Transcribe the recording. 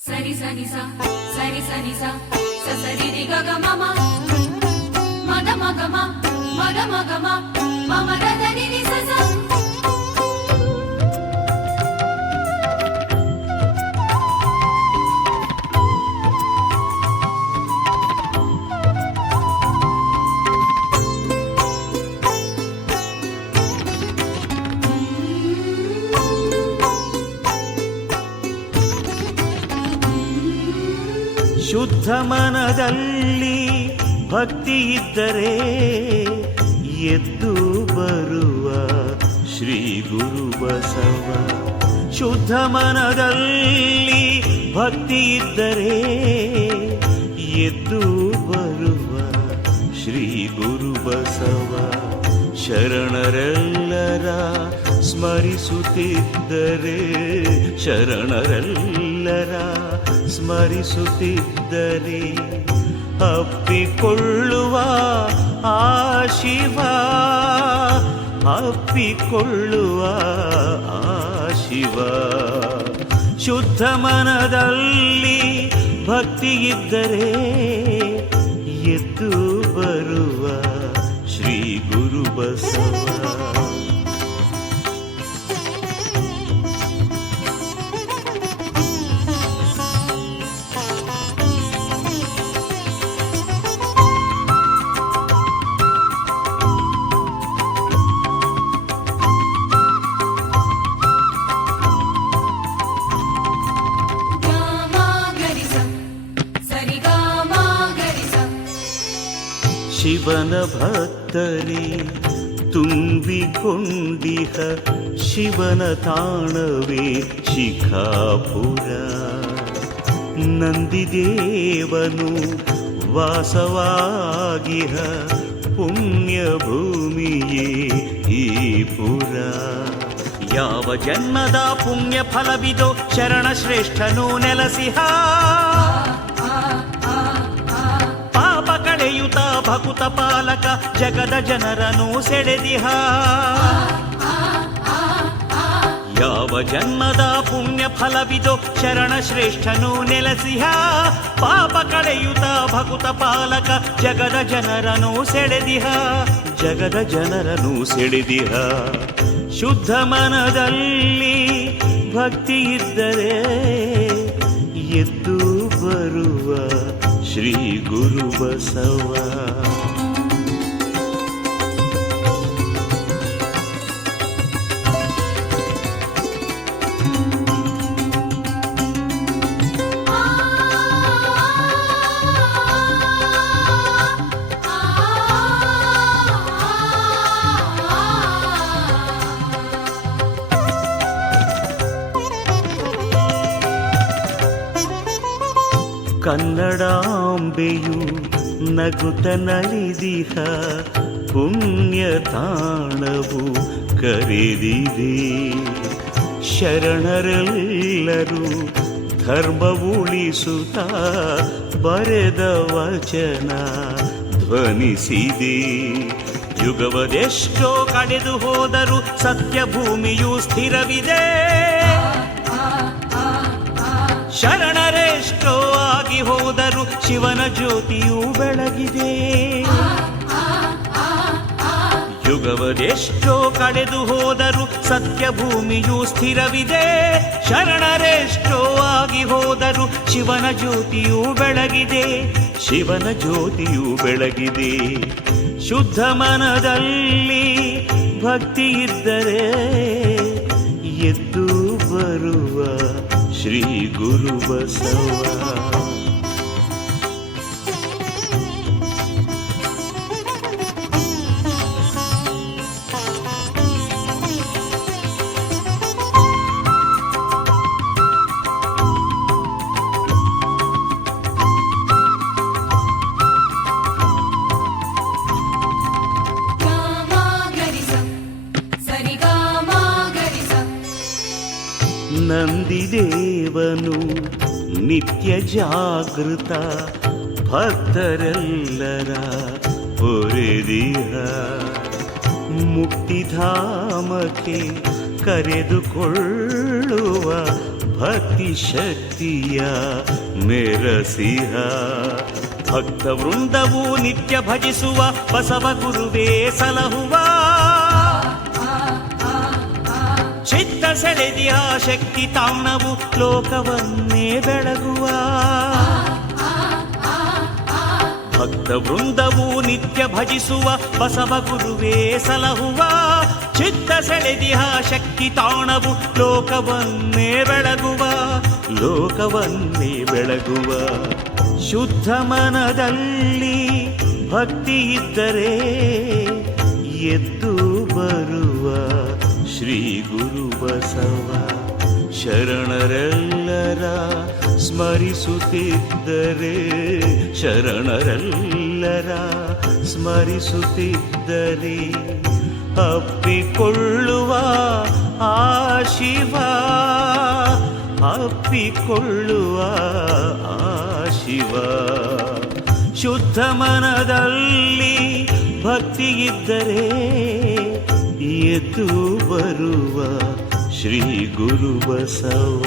సరి సని సరి సని సరి గగ మమ మద మగమ మద మగమ మమ రదని ಶುದ್ಧ ಮನದಲ್ಲಿ ಭಕ್ತಿ ಇದ್ದರೆ ಎದ್ದು ಬರುವ ಶ್ರೀ ಗುರು ಬಸವ. ಶುದ್ಧ ಮನದಲ್ಲಿ ಭಕ್ತಿ ಇದ್ದರೆ ಎದ್ದು ಬರುವ ಶ್ರೀ ಗುರು ಬಸವ. ಶರಣರೆಲ್ಲರ ಸ್ಮರಿಸುತ್ತಿದ್ದರೆ ಶರಣರೆಲ್ಲರ ಸ್ಮರಿಸುತ್ತಿದ್ದರೆ ಅಪ್ಪಿಕೊಳ್ಳುವ ಆ ಶಿವ, ಅಪ್ಪಿಕೊಳ್ಳುವ ಆ ಶಿವ. ಶುದ್ಧ ಮನದಲ್ಲಿ ಭಕ್ತಿ ಇದ್ದರೆ ಎದ್ದು ಬರುವ ಶ್ರೀ ಗುರು ಬಸವ. ಶಿವನ ಭಕ್ತರಿ ತುಂಬಿಕೊಂಡಿಹ ಶಿವನ ತಾಣವೇ ಶಿಖಾಪುರ. ನಂದಿದೇವನು ವಾಸವಾಗಿಹ ಪುಣ್ಯಭೂಮಿಯೇ ಈ ಪುರ. ಯಾವ ಜನ್ಮದ ಪುಣ್ಯ ಫಲವಿದೋ ಶರಣ ಶ್ರೇಷ್ಠನು ನೆಲಸಿಹ. ಕಳೆಯುತ ಭಕುತ ಪಾಲಕ ಜಗದ ಜನರನು ಸೆಳೆದಿಹ. ಯಾವ ಜನ್ಮದ ಪುಣ್ಯ ಫಲವಿದೋ ಶರಣ ಶ್ರೇಷ್ಠನು ನೆಲೆಸಿಹ. ಪಾಪ ಕಳೆಯುತ ಭಕುತ ಪಾಲಕ ಜಗದ ಜನರನು ಸೆಳೆದಿಹ. ಜಗದ ಜನರನು ಸೆಳೆದಿಹ. ಶುದ್ಧ ಮನದಲ್ಲಿ ಭಕ್ತಿ ಇದ್ದರೆ ಬಸವ ಕನ್ನಡಾಂಬೆಯು ನಗುತ ನಲಿದಿಹ ಪುಣ್ಯ ತಾಣವು ಕರೆದಿದೆ. ಶರಣರೆಲ್ಲರೂ ಧರ್ಮ ಉಳಿಸುತ್ತ ಬರೆದ ವಚನ ಧ್ವನಿಸಿದೆ. ಯುಗವದೆಷ್ಟೋ ಕಡೆದು ಹೋದರೂ ಸತ್ಯ ಭೂಮಿಯು ಸ್ಥಿರವಿದೆ ಶರಣರೆಷ್ಟೋ ಆಗಿ ಹೋದರು ಶಿವನ ಜ್ಯೋತಿಯು ಬೆಳಗಿದೆ. ಯುಗವದೆಷ್ಟೋ ಕಳೆದು ಹೋದರು ಸತ್ಯ ಭೂಮಿಯು ಸ್ಥಿರವಿದೆ. ಶರಣರೆಷ್ಟೋ ಆಗಿ ಹೋದರು ಶಿವನ ಜ್ಯೋತಿಯು ಬೆಳಗಿದೆ. ಶಿವನ ಜ್ಯೋತಿಯು ಬೆಳಗಿದೆ. ಶುದ್ಧ ಮನದಲ್ಲಿ ಭಕ್ತಿ ಇದ್ದರೆ ಎದ್ದು ಬರುವ ಶ್ರೀ ನಂದಿದೇವನು ನಿತ್ಯ ಜಾಗೃತ ಭಕ್ತರೆಲ್ಲರ ಪೊರೆದಿಹ ಮುಕ್ತಿಧಾಮಕ್ಕೆ ಕರೆದುಕೊಳ್ಳುವ ಭಕ್ತಿ ಶಕ್ತಿಯ ಮೆರಸಿಹ. ಭಕ್ತ ವೃಂದವು ನಿತ್ಯ ಭಜಿಸುವ ಬಸವ ಗುರುವೇ ಸಲಹುವ ಚಿತ್ತ ಆ ಶಕ್ತಿ ತಾಣವು ಲೋಕವನ್ನೇ ಬೆಳಗುವ. ಭಕ್ತ ವೃಂದವು ನಿತ್ಯ ಭಜಿಸುವ, ಬಸವ ಗುರುವೇ ಸಲಹುವ. ಚಿತ್ತ ಸೆಳೆದಿಹ ಶಕ್ತಿ ತಾಣವು ಲೋಕವನ್ನೇ ಬೆಳಗುವ ಲೋಕವನ್ನೇ ಬೆಳಗುವ. ಶುದ್ಧ ಮನದಲ್ಲಿ ಭಕ್ತಿ ಇದ್ದರೆ ಎದ್ದು ಬರುವ ಶ್ರೀ ಗುರು ಬಸವ ಶರಣರೆಲ್ಲರ ಸ್ಮರಿಸುತ್ತಿದ್ದರೆ ಶರಣರೆಲ್ಲರ ಸ್ಮರಿಸುತ್ತಿದ್ದರೆ, ಅಪ್ಪಿಕೊಳ್ಳುವ ಆ ಶಿವ, ಅಪ್ಪಿಕೊಳ್ಳುವ ಆ ಶಿವ. ಶುದ್ಧ ಮನದಲ್ಲಿ ಭಕ್ತಿ ಇದ್ದರೆ ಎದ್ದು ಬರುವ ಶ್ರೀ ಗುರು ಬಸವ